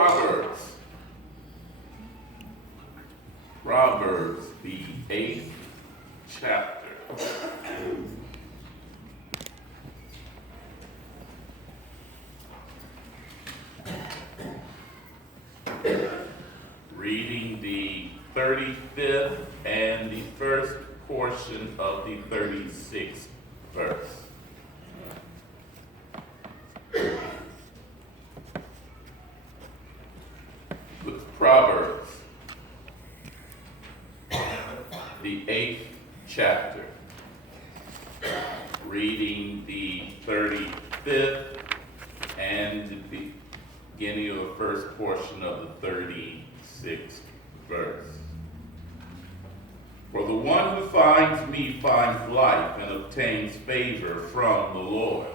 Proverbs. Proverbs, the 8th chapter. Reading the 35th and the first portion of the 36th verse. With Proverbs, the 8th chapter, reading the 35th and the beginning of the first portion of the 36th verse. For the one who finds me finds life and obtains favor from the Lord.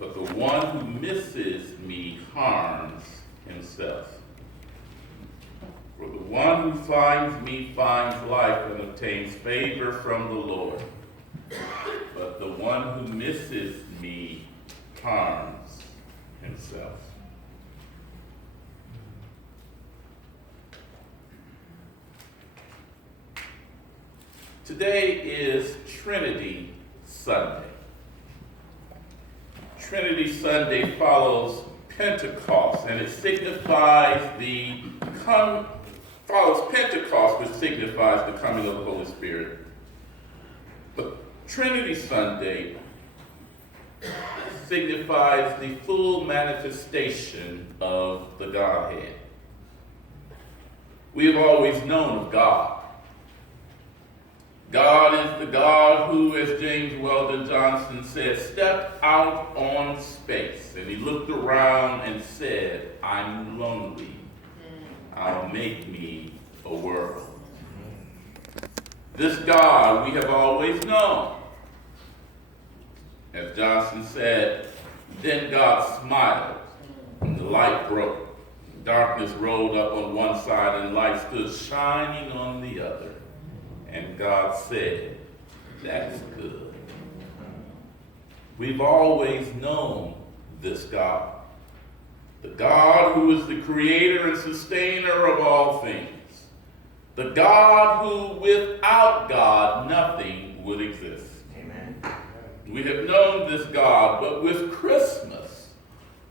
But the one who misses me harms himself. For the one who finds me finds life and obtains favor from the Lord. But the one who misses me harms himself. Today is Trinity Sunday. Trinity Sunday follows Pentecost, and it signifies follows Pentecost, which signifies the coming of the Holy Spirit. But Trinity Sunday signifies the full manifestation of the Godhead. We have always known of God. God is the God who, as James Weldon Johnson said, stepped out on space, and he looked around and said, I'm lonely. I'll make me a world. This God we have always known. As Johnson said, then God smiled, and the light broke. Darkness rolled up on one side, and light stood shining on the other. And God said, that's good. We've always known this God. The God who is the creator and sustainer of all things. The God who without God nothing would exist. Amen. We have known this God, but with Christmas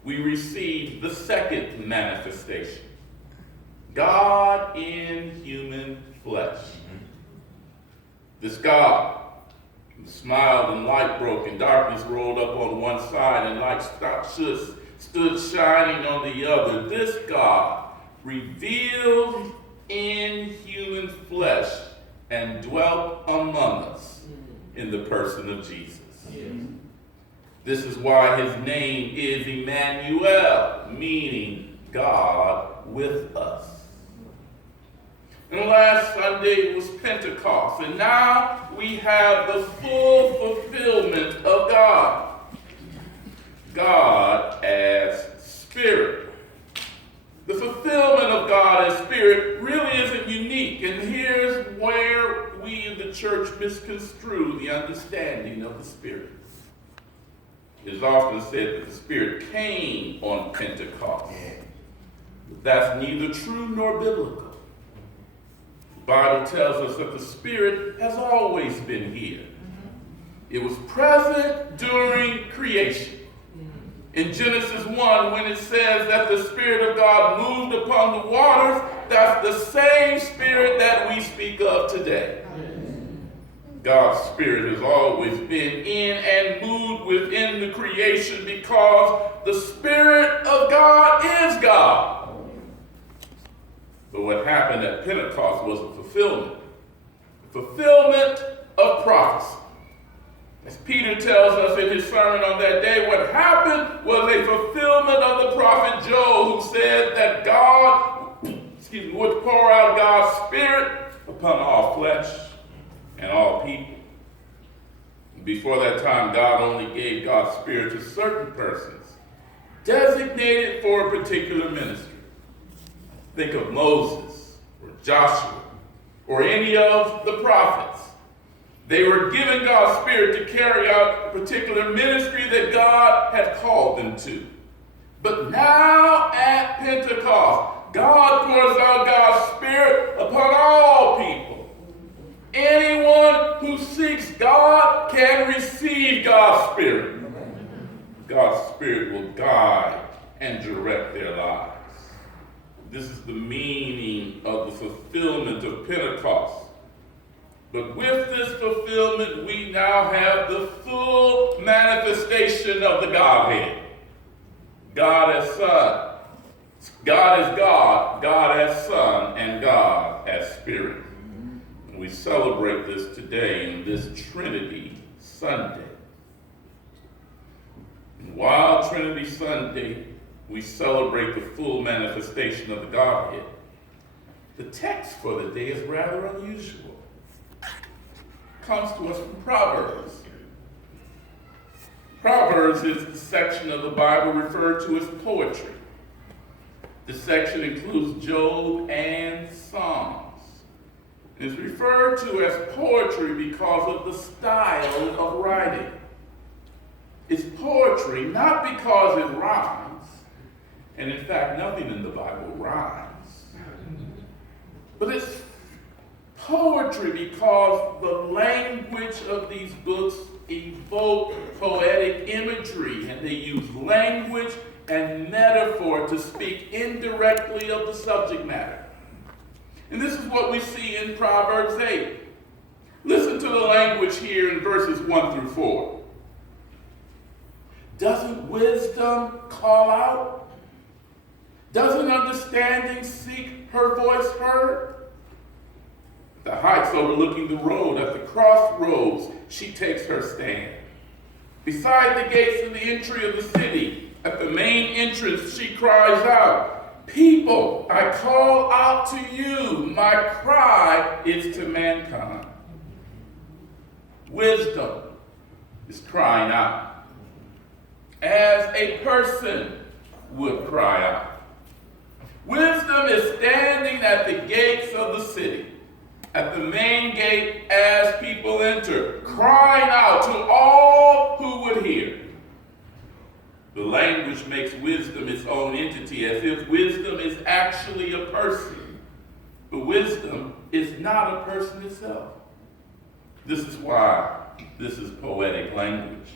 we receive the second manifestation. God in human flesh. This God who smiled and light broke and darkness rolled up on one side and light stood shining on the other. This God revealed in human flesh and dwelt among us in the person of Jesus. Yes. This is why his name is Emmanuel, meaning God with us. And last Sunday it was Pentecost, and now we have the full fulfillment of God. God as Spirit. The fulfillment of God as Spirit really isn't unique, and here's where we in the church misconstrue the understanding of the Spirit. It is often said that the Spirit came on Pentecost. But that's neither true nor biblical. The Bible tells us that the Spirit has always been here. It was present during creation. In Genesis 1, when it says that the Spirit of God moved upon the waters, that's the same Spirit that we speak of today. God's Spirit has always been in and moved within the creation because the Spirit of God is God. But what happened at Pentecost was a fulfillment of prophecy. As Peter tells us in his sermon on that day, what happened was a fulfillment of the prophet Joel, who said that God, would pour out God's Spirit upon all flesh and all people. Before that time, God only gave God's Spirit to certain persons, designated for a particular ministry. Think of Moses or Joshua or any of the prophets. They were given God's Spirit to carry out a particular ministry that God had called them to. But now at Pentecost, God pours out God's Spirit upon all people. Anyone who seeks God can receive God's Spirit. God's Spirit will guide and direct their lives. This is the meaning of the fulfillment of Pentecost. But with this fulfillment, we now have the full manifestation of the Godhead. God as Son, God as God, God as Son, and God as Spirit. And we celebrate this today in this Trinity Sunday. And while Trinity Sunday, we celebrate the full manifestation of the Godhead. The text for the day is rather unusual. It comes to us from Proverbs. Proverbs is the section of the Bible referred to as poetry. This section includes Job and Psalms. It is referred to as poetry because of the style of writing. It's poetry not because it rhymes, and in fact, nothing in the Bible rhymes, but it's poetry because the language of these books evoke poetic imagery, and they use language and metaphor to speak indirectly of the subject matter. And this is what we see in Proverbs 8. Listen to the language here in verses 1 through 4. Doesn't wisdom call out? Doesn't understanding seek her voice heard? The heights overlooking the road, at the crossroads, she takes her stand. Beside the gates of the entry of the city, at the main entrance, she cries out, "People, I call out to you. My cry is to mankind." Wisdom is crying out, as a person would cry out. Wisdom is standing at the gates of the city, at the main gate as people enter, crying out to all who would hear. The language makes wisdom its own entity, as if wisdom is actually a person. But wisdom is not a person itself. This is why this is poetic language.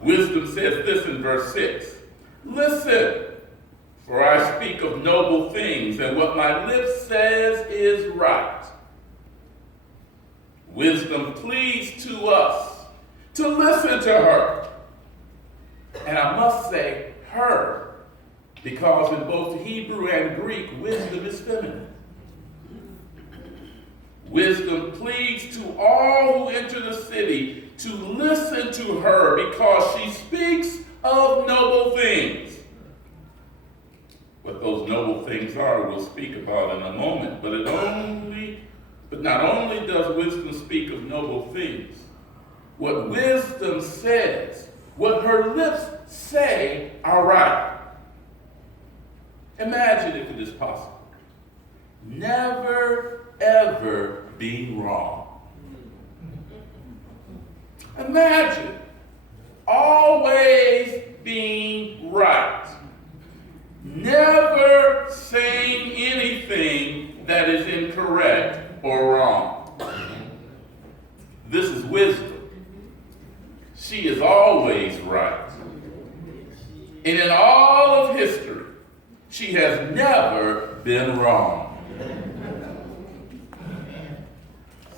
Wisdom says this in verse 6. "Listen, for I speak of noble things, and what my lips says is right." Wisdom pleads to us to listen to her. And I must say her, because in both Hebrew and Greek, wisdom is feminine. Wisdom pleads to all who enter the city to listen to her because she speaks of noble things. What those noble things are, we'll speak about in a moment. But not only does wisdom speak of noble things, what wisdom says, what her lips say, are right. Imagine if it is possible. Never, ever being wrong. Imagine always being right. Never saying anything that is incorrect or wrong. This is wisdom. She is always right. And in all of history, she has never been wrong.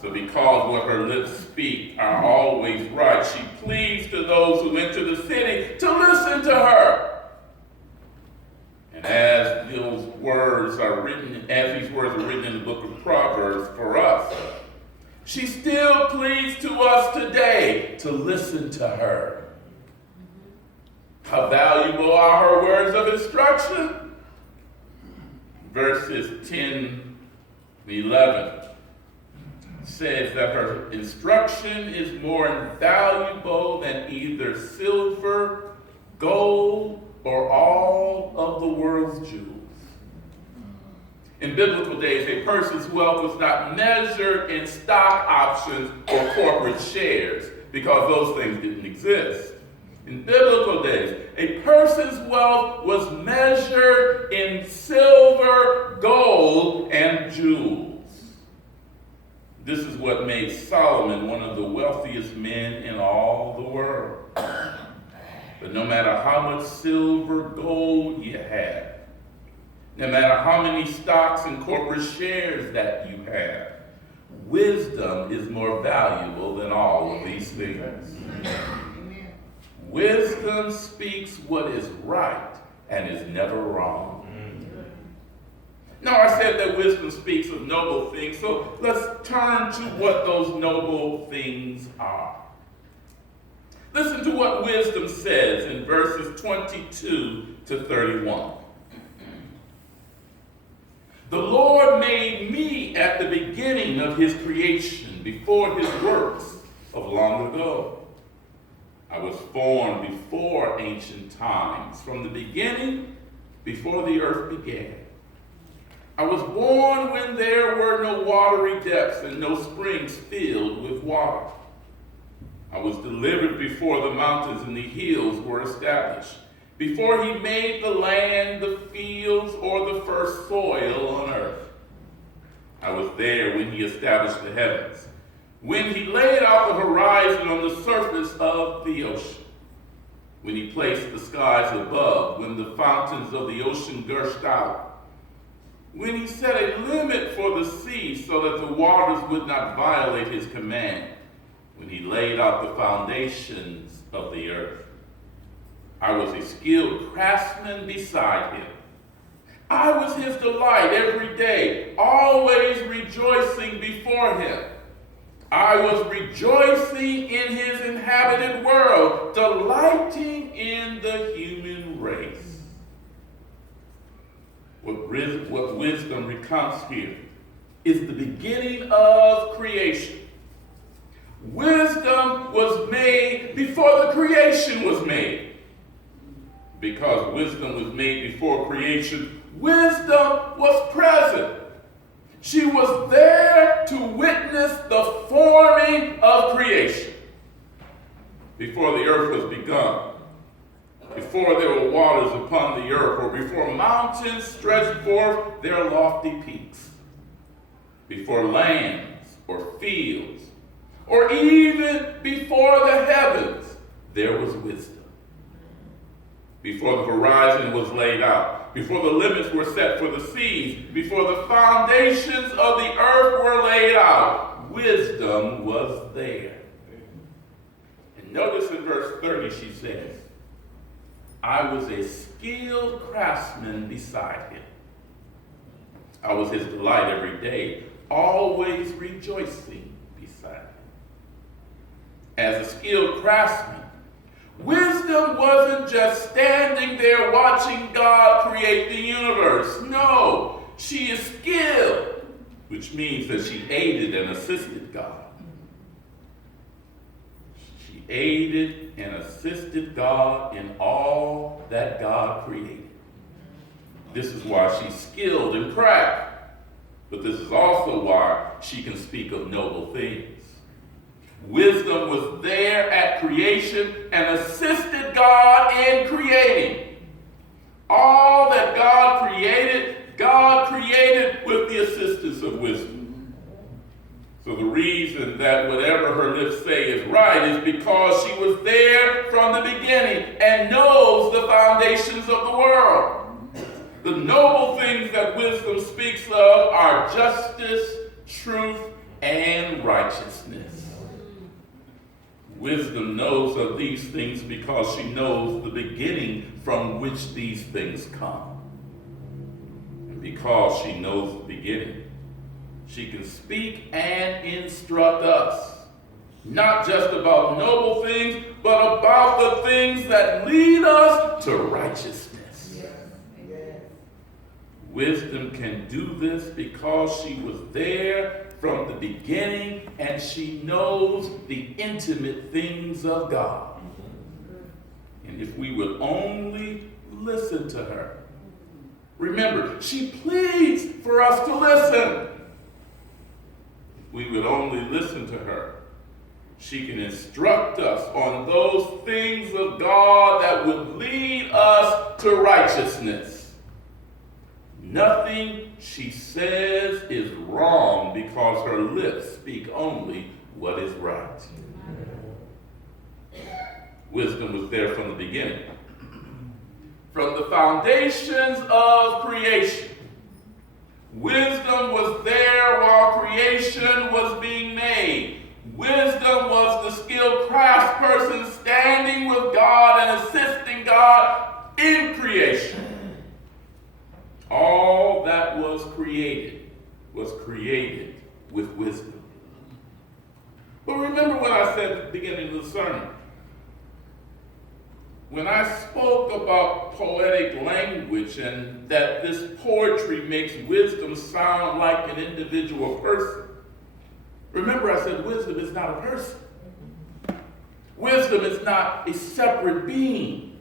So because what her lips speak are always right, she pleads to those who enter the city to listen to her. And as these words are written in the book of Proverbs for us, she still pleads to us today to listen to her. How valuable are her words of instruction? Verses 10 and 11 says that her instruction is more valuable than either silver, gold, or all of the world's jewels. In biblical days, a person's wealth was not measured in stock options or corporate shares because those things didn't exist. In biblical days, a person's wealth was measured in silver, gold, and jewels. This is what made Solomon one of the wealthiest men in all the world. But no matter how much silver, gold you have, no matter how many stocks and corporate shares that you have, wisdom is more valuable than all of these things. Wisdom speaks what is right and is never wrong. Now, I said that wisdom speaks of noble things, so let's turn to what those noble things are. Listen to what wisdom says in verses 22 to 31. The Lord made me at the beginning of his creation, before his works of long ago. I was formed before ancient times, from the beginning, before the earth began. I was born when there were no watery depths and no springs filled with water. I was delivered before the mountains and the hills were established, before he made the land, the fields, or the first soil on earth. I was there when he established the heavens, when he laid out the horizon on the surface of the ocean, when he placed the skies above, when the fountains of the ocean gushed out, when he set a limit for the sea so that the waters would not violate his command, when he laid out the foundations of the earth. I was a skilled craftsman beside him. I was his delight every day, always rejoicing before him. I was rejoicing in his inhabited world, delighting in the human race. What wisdom recounts here is the beginning of creation. Wisdom was made before the creation was made. Because wisdom was made before creation, wisdom was present. She was there to witness the forming of creation. Before the earth was begun, before there were waters upon the earth, or before mountains stretched forth their lofty peaks, before lands or fields, or even before the heavens, there was wisdom. Before the horizon was laid out, before the limits were set for the seas, before the foundations of the earth were laid out, wisdom was there. And notice in verse 30 she says, I was a skilled craftsman beside him. I was his delight every day, always rejoicing beside him. As a skilled craftsman, wisdom wasn't just standing there watching God create the universe. No, she is skilled, which means that she aided and assisted God. She aided and assisted God in all that God created. This is why she's skilled in craft, but this is also why she can speak of noble things. Wisdom was there at creation and assisted God in creating. All that God created with the assistance of wisdom. So the reason that whatever her lips say is right is because she was there from the beginning and knows the foundations of the world. The noble things that wisdom speaks of are justice, truth, and righteousness. Wisdom knows of these things because she knows the beginning from which these things come. And because she knows the beginning, she can speak and instruct us, not just about noble things, but about the things that lead us to righteousness. Wisdom can do this because she was there from the beginning and she knows the intimate things of God. And if we would only listen to her. Remember, she pleads for us to listen. If we would only listen to her, She can instruct us on those things of God that would lead us to righteousness. Nothing she says is wrong because her lips speak only what is right. Wisdom was there from the beginning. From the foundations of creation. Wisdom was there while creation was being made. Wisdom was the skilled craftsperson standing with God and assisting God in creation. All that was created with wisdom. But remember what I said at the beginning of the sermon. When I spoke about poetic language and that this poetry makes wisdom sound like an individual person, remember I said wisdom is not a person. Wisdom is not a separate being.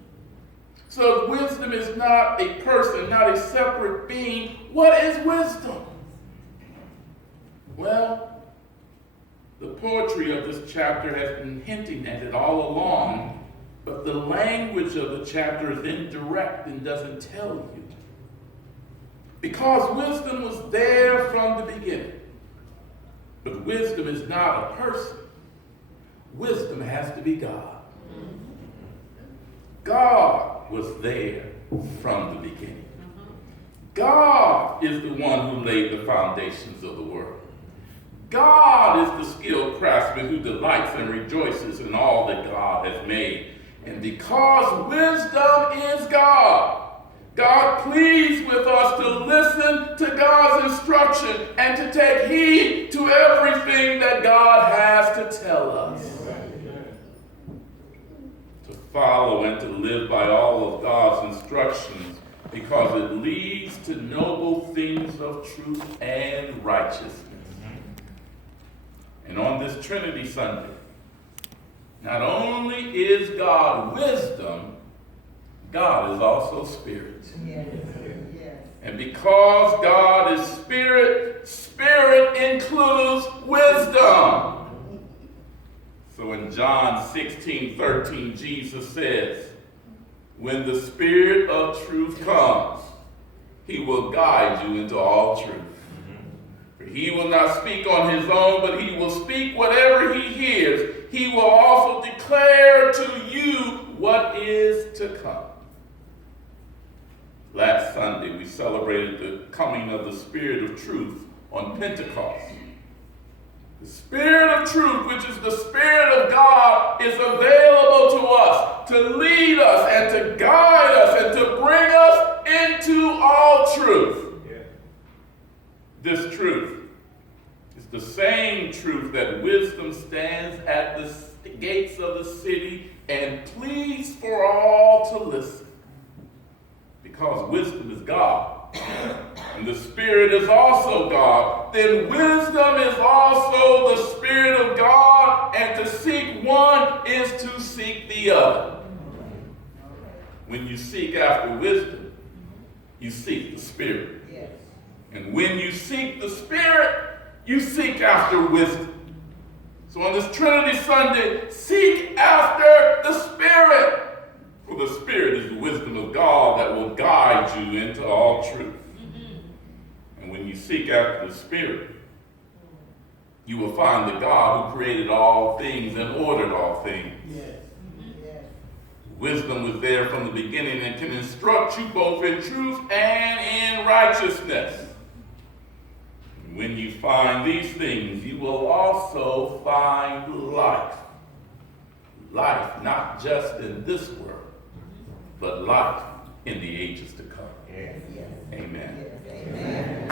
So if wisdom is not a person, not a separate being, what is wisdom? Well, the poetry of this chapter has been hinting at it all along. But the language of the chapter is indirect and doesn't tell you. Because wisdom was there from the beginning. But wisdom is not a person. Wisdom has to be God. God was there from the beginning. God is the one who laid the foundations of the world. God is the skilled craftsman who delights and rejoices in all that God has made. And because wisdom is God, God pleads with us to listen to God's instruction and to take heed to everything that God has to tell us. To follow and to live by all of God's instructions because it leads to noble things of truth and righteousness. And on this Trinity Sunday, not only is God wisdom, God is also spirit. Yes. Yes. And because God is spirit, spirit includes wisdom. So in John 16:13, Jesus says, when the Spirit of truth comes, he will guide you into all truth. For he will not speak on his own, but he will speak whatever he hears. He will also declare to you what is to come. Last Sunday, we celebrated the coming of the Spirit of truth on Pentecost. The Spirit of truth, which is the Spirit of God, is available to us to lead us and to guide us and to bring us into all truth. Yeah. This truth is the same truth that wisdom stands at the gates of the city and pleads for all to listen. Because wisdom is God, and the Spirit is also God, then wisdom is also the Spirit of God, and to seek one is to seek the other. When you seek after wisdom, you seek the Spirit. Yes. And when you seek the Spirit, you seek after wisdom. So on this Trinity Sunday, seek after the Spirit. For the Spirit is the wisdom of God that will guide you into all truth. And when you seek after the Spirit, you will find the God who created all things and ordered all things. Yes. Yes. Wisdom was there from the beginning and can instruct you both in truth and in righteousness. And when you find these things, you will also find life. Life not just in this world, but life in the ages to come. Yes. Amen. Yes. Amen.